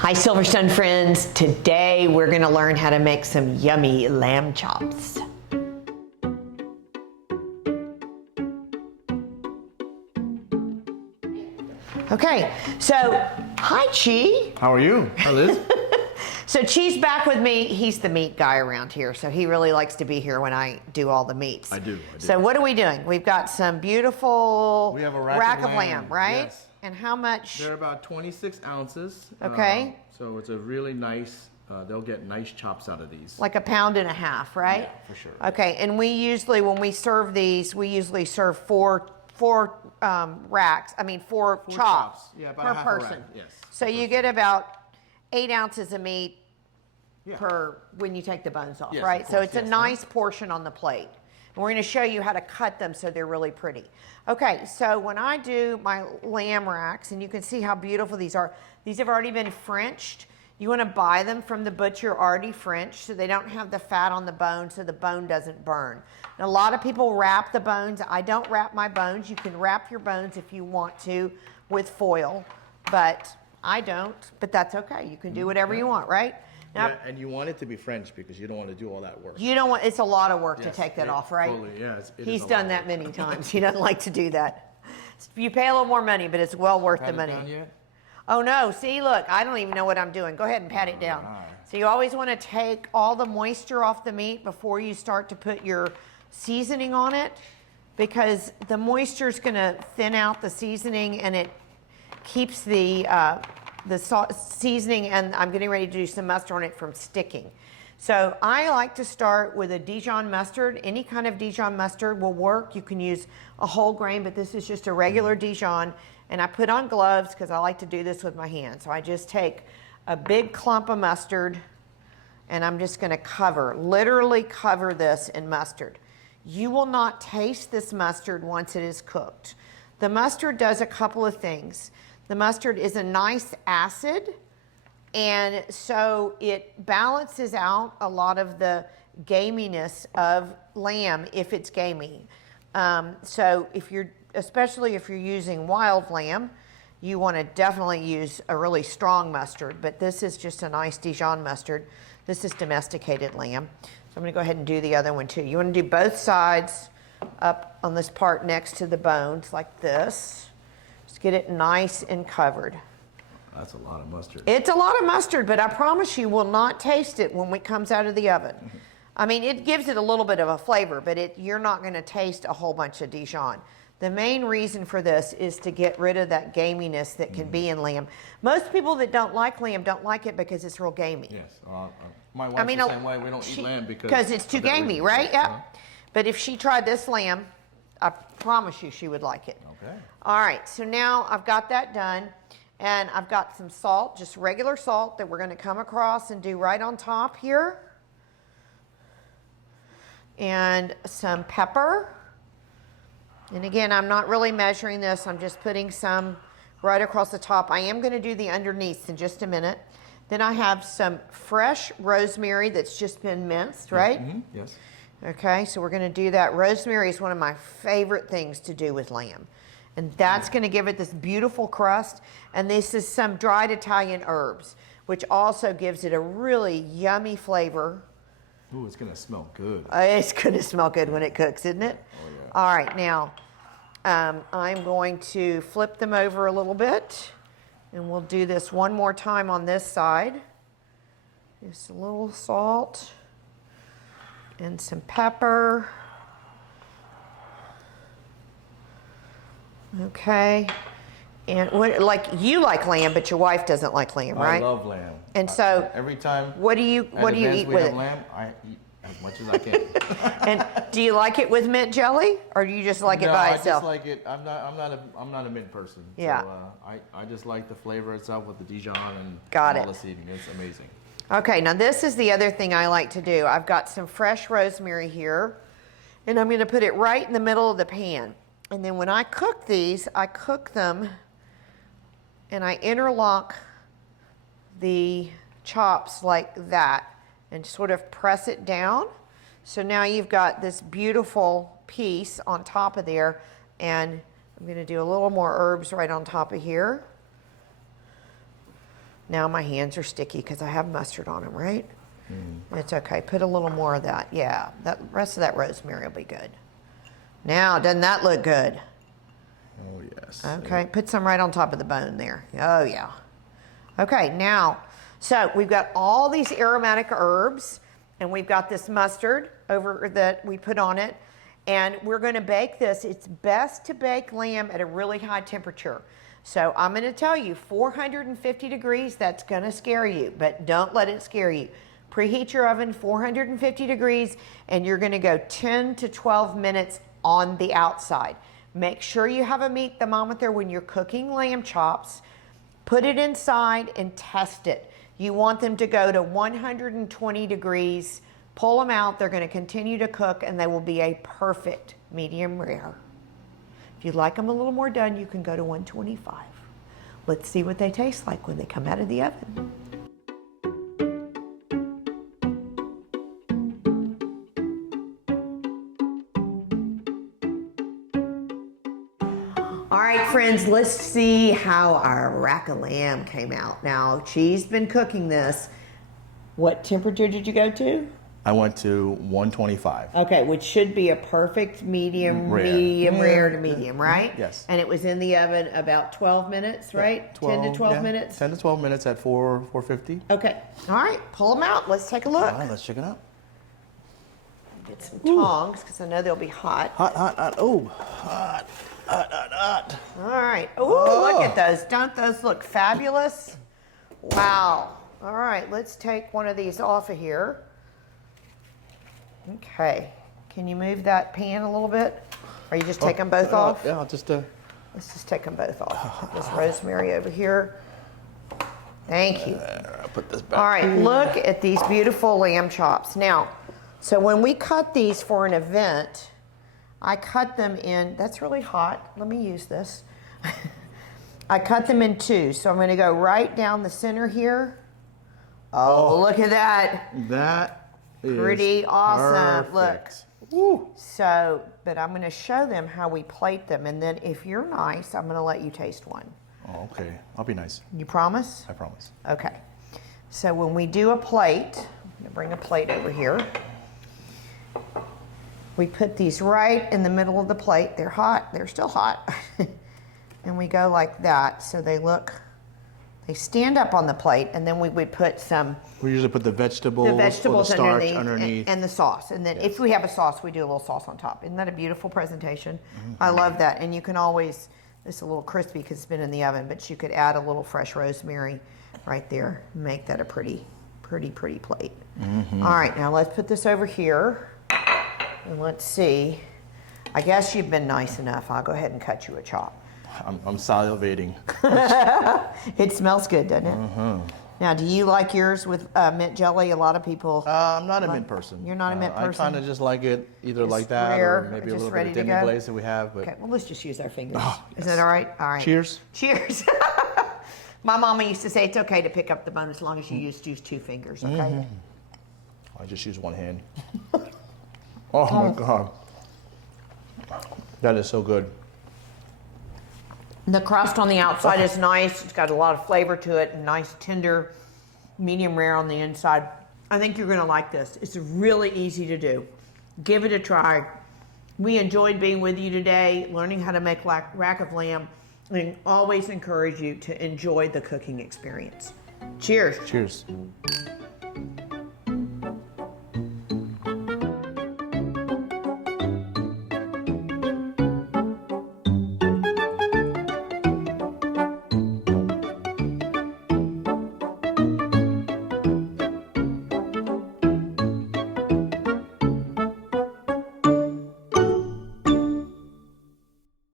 Hi Silverstone friends, today we're going to learn how to make some yummy lamb chops. Okay, so hi Chi. How are you? Hi Liz. So Chi's back with me. He's the meat guy around here, so he really likes to be here when I do all the meats. I do. So what are we doing? We've got some beautiful We have a rack of lamb, right? Yes. And how much? They're about 26 ounces. Okay. So it's a really nice, they'll get nice chops out of these. Like 1.5 pounds, right? Yeah, for sure. Okay, and we usually, when we serve these, we usually serve four racks, four chops Yeah, about per a half person. a rack. Yes. So you get about 8 ounces of meat Yeah. per, when you take the bones off, Yes, right? of So course, it's a yes. nice portion on the plate. And we're gonna show you how to cut them so they're really pretty. Okay, so when I do my lamb racks, and you can see how beautiful these are, these have already been Frenched. You wanna buy them from the butcher already Frenched so they don't have the fat on the bone so the bone doesn't burn. And a lot of people wrap the bones. I don't wrap my bones. You can wrap your bones if you want to with foil, but I don't, but that's okay. You can do whatever you want, right? Now, Yeah, and you want it to to be French because you don't want to do all that work. you don't want, it's a lot of work to Yes, take that yeah, off, right? Totally, yeah. He's done that many times. He doesn't like to do that. You pay a little more money, but it's well worth the money. Yet? Oh no, see, look, I don't even know what I'm doing. Go ahead and pat it down. All right. So you always want to take all the moisture off the meat before you start to put your seasoning on it, because the moisture is going to thin out the seasoning and it keeps the seasoning, and I'm getting ready to do some mustard on it, from sticking. So I like to start with a Dijon mustard. Any kind of Dijon mustard will work. You can use a whole grain, but this is just a regular Dijon. And I put on gloves because I like to do this with my hands. So I just take a big clump of mustard and I'm just going to literally cover this in mustard. You will not taste this mustard once it is cooked. The mustard does a couple of things. The mustard is a nice acid, and so it balances out a lot of the gaminess of lamb if it's gamey. So especially if you're using wild lamb, you want to definitely use a really strong mustard, but this is just a nice Dijon mustard. This is domesticated lamb. So I'm going to go ahead and do the other one too. You want to do both sides up on this part next to the bones like this. Just get it nice and covered. That's a lot of mustard. It's a lot of mustard, but I promise you will not taste it when it comes out of the oven. I mean, it gives it a little bit of a flavor, but you're not going to taste a whole bunch of Dijon. The main reason for this is to get rid of that gaminess that can be in lamb. Most people that don't like lamb don't like it because it's real gamey. Yes. My wife's the same way. We don't eat lamb because it's too of that gamey, reason. right? Yeah. Uh-huh. But if she tried this lamb, I promise you she would like it. Okay. All right, so now I've got that done, and I've got some salt, just regular salt, that we're going to come across and do right on top here. And some pepper. And again, I'm not really measuring this. I'm just putting some right across the top. I am going to do the underneath in just a minute. Then I have some fresh rosemary that's just been minced, right? Mm-hmm. Yes. Okay, so we're going to do that. Rosemary is one of my favorite things to do with lamb. And that's going to give it this beautiful crust. And this is some dried Italian herbs, which also gives it a really yummy flavor. Ooh, it's going to smell good. It's going to smell good when it cooks, isn't it? Oh, yeah. All right, now I'm going to flip them over a little bit. And we'll do this one more time on this side. Just a little salt and some pepper. Okay. And you like lamb, but your wife doesn't like lamb, right? I love lamb. And so every time what do you eat with it? Lamb, I eat as much as I can. And do you like it with mint jelly, or do you just like it by I itself? just like it. I'm not a mint person. Yeah. So, I just like the flavor itself with the Dijon and Got all it. the seasoning. It's amazing. Okay, now this is the other thing I like to do. I've got some fresh rosemary here, and I'm going to put it right in the middle of the pan. And then when I cook these, I cook them and I interlock the chops like that and sort of press it down. So now you've got this beautiful piece on top of there, and I'm going to do a little more herbs right on top of here. Now my hands are sticky because I have mustard on them, right? It's okay. Put a little more of that. Yeah, the rest of that rosemary will be good. Now, doesn't that look good? Oh, yes. Okay, put some right on top of the bone there. Oh, yeah. Okay, now, so we've got all these aromatic herbs, and we've got this mustard over that we put on it, and we're going to bake this. It's best to bake lamb at a really high temperature. So I'm going to tell you, 450 degrees, that's going to scare you, but don't let it scare you. Preheat your oven 450 degrees, and you're going to go 10 to 12 minutes on the outside. Make sure you have a meat thermometer when you're cooking lamb chops. Put it inside and test it. You want them to go to 120 degrees. Pull them out. They're going to continue to cook, and they will be a perfect medium rare. If you'd like them a little more done, you can go to 125. Let's see what they taste like when they come out of the oven. All right, friends, let's see how our rack of lamb came out. Now, she's been cooking this. What temperature did you go to? I went to 125. Okay, which should be a perfect medium Rare. rare to medium, right? Yes. And it was in the oven about 12 minutes, right? 10 to 12 minutes? 10 to 12 minutes at 450. Okay. All right, pull them out. Let's take a look. All right, let's check it out. Get some tongs because I know they'll be hot. Hot, hot, hot. Oh, hot, hot, hot, hot. All right. Oh, look at those. Don't those look fabulous? Wow. All right, let's take one of these off of here. Okay. Can you move that pan a little bit? Or you just take them both off? Yeah, I'll just... Let's just take them both off. Put this rosemary over here. Thank you. I'll put this back. All right, look at these beautiful lamb chops. Now, so when we cut these for an event, I cut them in, that's really hot. Let me use this. I cut them in two. So I'm going to go right down the center here. Oh, look at that. That is pretty awesome. perfect. Look. Woo. So, but I'm going to show them how we plate them. And then if you're nice, I'm going to let you taste one. Oh, okay. I'll be nice. You promise? I promise. Okay. So when we do a plate, I'm going to bring a plate over here. We put these right in the middle of the plate. They're hot. They're still hot. And we go like that so they look, they stand up on the plate, and then we would put some... We usually put the vegetables or the starch underneath. And the sauce. And then if we have a sauce, we do a little sauce on top. Isn't that a beautiful presentation? I love that. And you can always, it's a little crispy because it's been in the oven, but you could add a little fresh rosemary right there. Make that a pretty plate. All right, now let's put this over here. And let's see. I guess you've been nice enough. I'll go ahead and cut you a chop. I'm salivating. It smells good, doesn't it? Now, do you like yours with mint jelly? A lot of people. I'm not a mint person. You're not a mint person? I kind of just like it either Just like that rare, or maybe a just little ready bit of to demi go? glaze that we have. But Okay, well, let's just use our fingers. Oh, Is yes. that all right? All right. Cheers. Cheers. My mama used to say it's okay to pick up the bone as long as you just use 2 fingers, okay? I just use one hand. Oh my God. That is so good. The crust on the outside is nice. It's got a lot of flavor to it. Nice, tender, medium rare on the inside. I think you're going to like this. It's really easy to do. Give it a try. We enjoyed being with you today, learning how to make rack of lamb, and always encourage you to enjoy the cooking experience. Cheers. Cheers.